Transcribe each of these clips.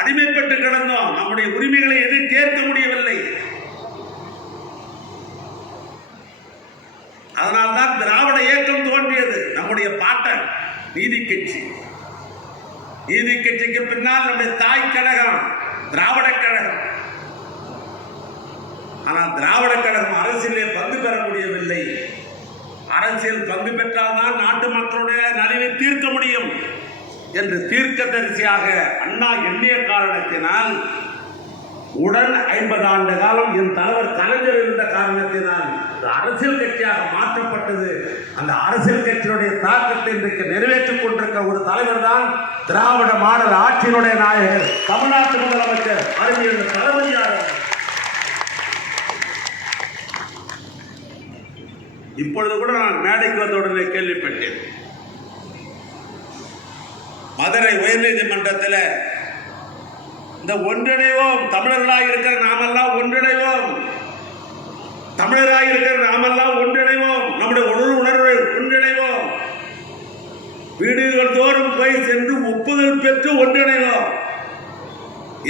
அடிமைப்பட்டு கிடந்தோம். நம்முடைய உரிமைகளை எதுவும் கேட்க முடியவில்லை. அதனால்தான் திராவிட இயக்கம் தோன்றியது. நம்முடைய பாட்டன் நீதி கட்சி, நீதி கட்சிக்கு பின்னால் நம்முடைய தாய் கழகம் திராவிட கழகம். ஆனால் திராவிட கழகம் அரசியலே பங்கு பெற முடியவில்லை. அரசியல் பங்கு பெற்றால்தான் நாட்டு மக்களுடைய நலிவை தீர்க்க முடியும் என்று தீர்க்கதரிசியாக அண்ணா எண்ணிய காரணத்தினால் உடன் 50 ஆண்டு காலம் என் தலைவர் கலைஞர் இருந்த காரணத்தினால் அரசியல் கட்சியாக மாற்றப்பட்டது. அந்த அரசியல் கட்சியினுடைய தாக்கத்தை இன்றைக்கு நிறைவேற்றிக் கொண்டிருக்க ஒரு தலைவர் தான் திராவிட மாடல் ஆட்சியினுடைய நாயகர் தமிழ்நாட்டு முதலமைச்சர் அறிவியல் தளபதியார். இப்பொழுது கூட நான் மேடைக்கு வந்த உடனே கேள்விப்பட்டேன், மதுரை உயர்நீதிமன்றத்தில் இந்த ஒன்றிணைவோம், தமிழர்களாக இருக்கிற நாமெல்லாம் ஒன்றிணைவோம், தமிழராக இருக்கிற நாமெல்லாம் ஒன்றிணைவோம், நம்முடைய உணர்வை ஒன்றிணைவோம், வீடுகள் தோறும் போய் சென்று ஒப்புதல் பெற்று ஒன்றிணைவோம்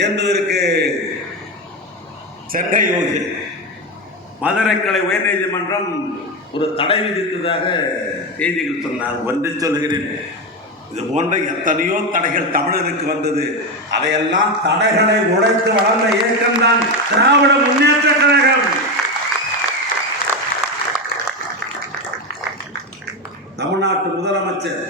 என்பதற்கு சென்னை மதுரை கிளை உயர்நீதிமன்றம் ஒரு தடை விதித்ததாக செய்திகள் சொன்னார். ஒன்று சொல்லுகிறேன், இது போன்ற எத்தனையோ தடைகள் தமிழருக்கு வந்தது. அதையெல்லாம் தடைகளை உடைத்து வளர்ந்த இயக்கம்தான் திராவிட முன்னேற்ற கழகம். தமிழ்நாட்டு முதலமைச்சர்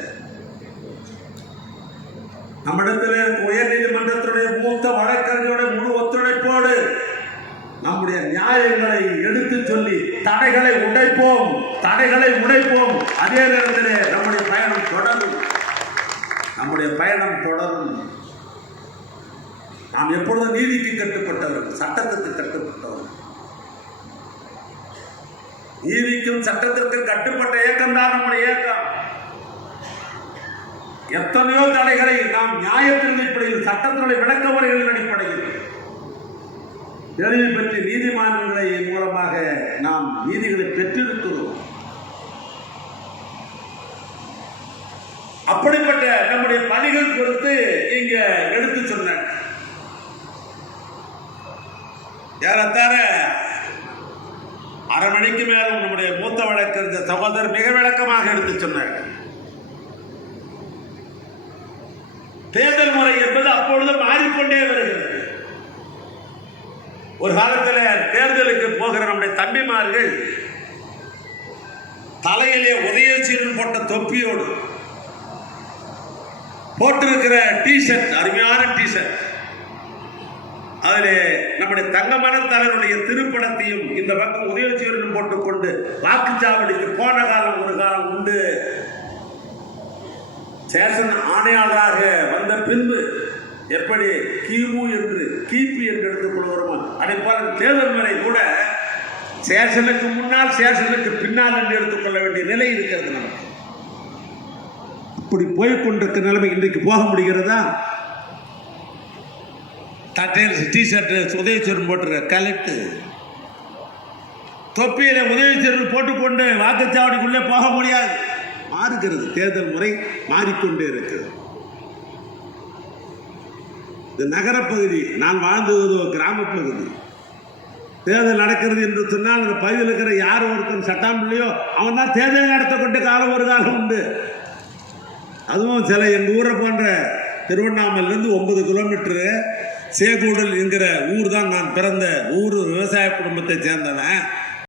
நம்மிடத்தில் உயர்நீதிமன்றத்துடைய மூத்த வழக்கறிஞருடைய முழு ஒத்துழைப்போடு நம்முடைய நியாயங்களை எடுத்து சொல்லி தடைகளை உடைப்போம், தடைகளை உடைப்போம். அதே நேரத்தில் நம்முடைய பயணம் தொடரும், நம்முடைய பயணம் தொடரும். நாம் எப்பொழுதும் நீதிக்கு கட்டுப்பட்டவர்கள், சட்டத்திற்கு கட்டுப்பட்டவர்கள். நீதிக்கும் சட்டத்திற்கும் கட்டுப்பட்ட இயக்கம் தான் நம்முடைய இயக்கம். எத்தனையோ தடைகளை நாம் நியாயத்தின் அடிப்படையில், சட்டத்தினுடைய விளக்க முறைகளின் அடிப்படையில் தெளிவு பெற்று நீதிமன்றங்களை மூலமாக நாம் நீதிகளை பெற்றிருக்கிறோம். அப்படிப்பட்ட நம்முடைய பணிகள் குறித்து இங்க எடுத்து சொன்ன ஏறத்தாழ அரை மணிக்கு மேலும் நம்முடைய மூத்த வழக்கறிஞர் சகோதரர் மிக விளக்கமாக எடுத்து சொன்னார். தேர்தல் முறை என்பது அப்பொழுது மாறிக்கொண்டே வருகிறது. ஒரு காலத்தில் தேர்தலுக்கு போகிற நம்முடைய தம்பிமார்கள் தலையிலே உதயசீரன் போட்ட தொப்பியோடு போட்டிருக்கிற டிஷர்ட், அருமையான டிஷர்ட், அதில் நம்முடைய தங்கமான தலைவருடைய திருப்படத்தையும் இந்த பக்கம் உதயசீரன் போட்டுக்கொண்டு வாக்குச்சாவடிக்கு போன காலம் ஒரு காலம் உண்டு. சேஷன் ஆணையாளராக வந்த பின்பு எப்படி கிமு என்று கிபி என்று எடுத்துக்கொள்கிறோமோ அதைப்போல தேர்தல் முறை கூட சேஷனுக்கு முன்னால் சேஷனுக்கு பின்னால் என்று எடுத்துக்கொள்ள வேண்டிய நிலை இருக்கிறது. நமக்கு இப்படி போய்கொண்டிருக்கிற நிலைமை இன்றைக்கு போக முடிகிறதா? டிஷர்ட் உதயசீரன் போட்டுற கலெக்ட் தொப்பியில உதயசீரன் போட்டுக்கொண்டு வாக்குச்சாவடிக்குள்ளே போக முடியாது. மாறுகிறது, தேர்தல் முறை மாறிக்கொண்டே இருக்கிறது. இந்த நகரப்பகுதி, நான் வாழ்ந்தது கிராமப்பகுதி, தேர்தல் நடக்கிறது என்று சொன்னால் அந்த பகுதியில் இருக்கிற யார் ஒருத்தன் சட்டம் இல்லையோ அவன் தான் தேர்தல் நடத்தப்பட்ட காலம் ஒரு காலம் உண்டு. அதுவும் சில எங்கள் ஊரை போன்ற திருவண்ணாமலையிலேருந்து 9 கிலோமீட்டரு சேகூடல் என்கிற ஊர் தான் நான் பிறந்த ஊர். விவசாய குடும்பத்தை சேர்ந்தவன்.